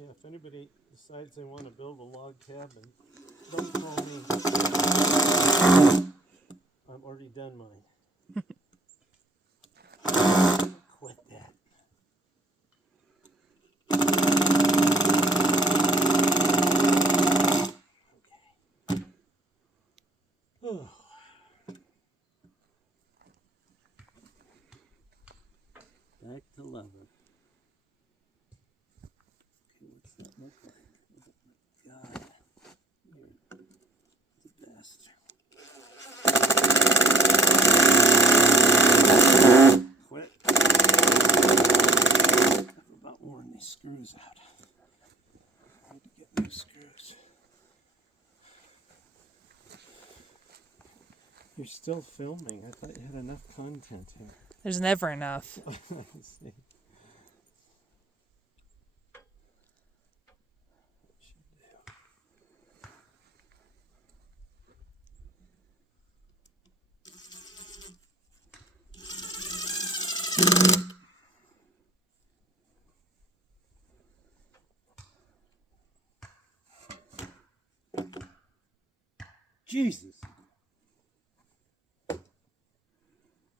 Yeah, if anybody decides they want to build a log cabin, don't call me. I'm already done mine. Quit that. Okay. Oh. Back to leather. Okay, what's that look like? God, you're the best. Quit. I've about worn these screws out. I need to get new screws. You're still filming. I thought you had enough content here. There's never enough. See. Jesus.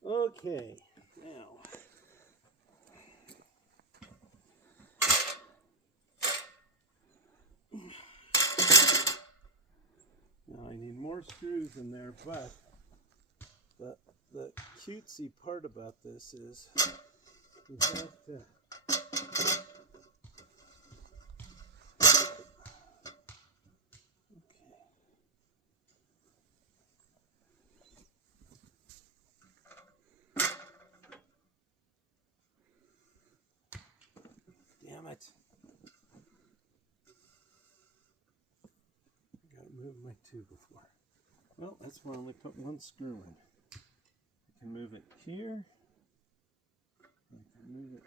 Okay, now. Now I need more screws in there, but the cutesy part about this is you have to damn it. I gotta move my two before. Well, that's why I only put one screw in. I can move it here. I can move it